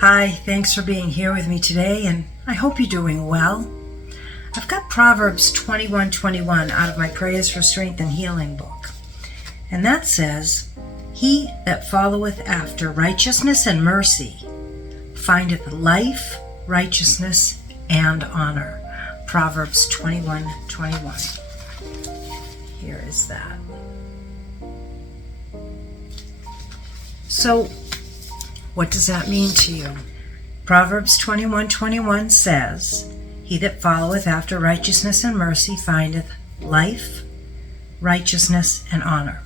Hi, thanks for being here with me today, and I hope you're doing well. I've got Proverbs 21:21 out of my Prayers for Strength and Healing book. And that says, "He that followeth after righteousness and mercy findeth life, righteousness, and honor." Proverbs 21:21. Here is that. So, what does that mean to you? Proverbs 21:21 says, "He that followeth after righteousness and mercy findeth life, righteousness, and honor."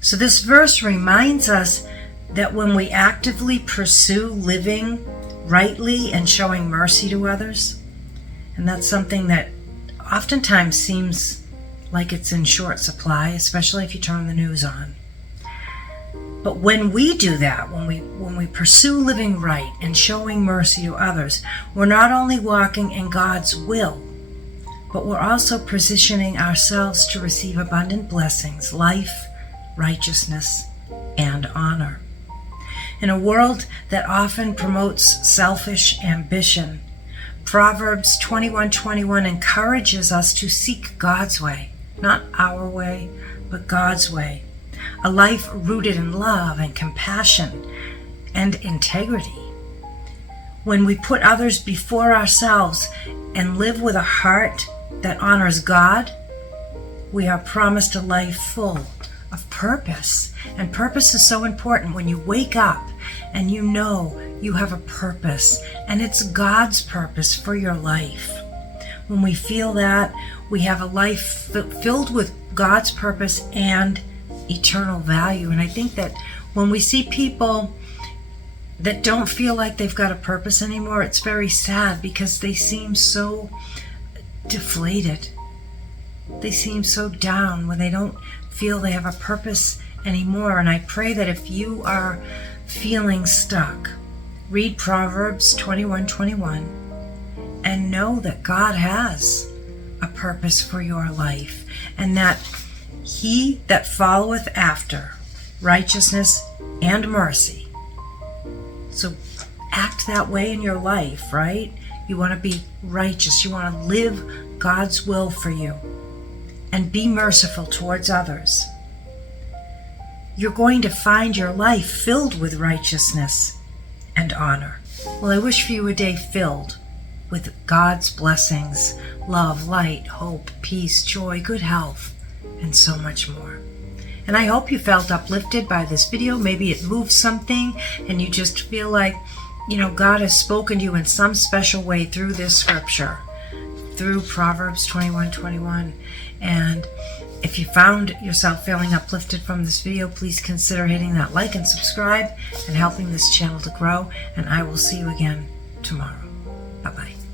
So this verse reminds us that when we actively pursue living rightly and showing mercy to others, and that's something that oftentimes seems like it's in short supply, especially if you turn the news on. But when we do that, when we pursue living right and showing mercy to others, we're not only walking in God's will, but we're also positioning ourselves to receive abundant blessings, life, righteousness, and honor. In a world that often promotes selfish ambition, Proverbs 21:21 encourages us to seek God's way, not our way, but God's way. A life rooted in love and compassion and integrity. When we put others before ourselves and live with a heart that honors God, we are promised a life full of purpose. And purpose is so important when you wake up and you know you have a purpose, and it's God's purpose for your life. When we feel that, we have a life filled with God's purpose and eternal value. And I think that when we see people that don't feel like they've got a purpose anymore, it's very sad because they seem so deflated. They seem so down when they don't feel they have a purpose anymore. And I pray that if you are feeling stuck, read Proverbs 21:21 and know that God has a purpose for your life, and that He that followeth after righteousness and mercy. So act that way in your life, right? You want to be righteous. You want to live God's will for you and be merciful towards others. You're going to find your life filled with righteousness and honor. Well, I wish for you a day filled with God's blessings, love, light, hope, peace, joy, good health, and so much more. And I hope you felt uplifted by this video. Maybe it moved something and you just feel like, God has spoken to you in some special way through this scripture, through Proverbs 21:21. And if you found yourself feeling uplifted from this video, please consider hitting that like and subscribe and helping this channel to grow. And I will see you again tomorrow. Bye-bye.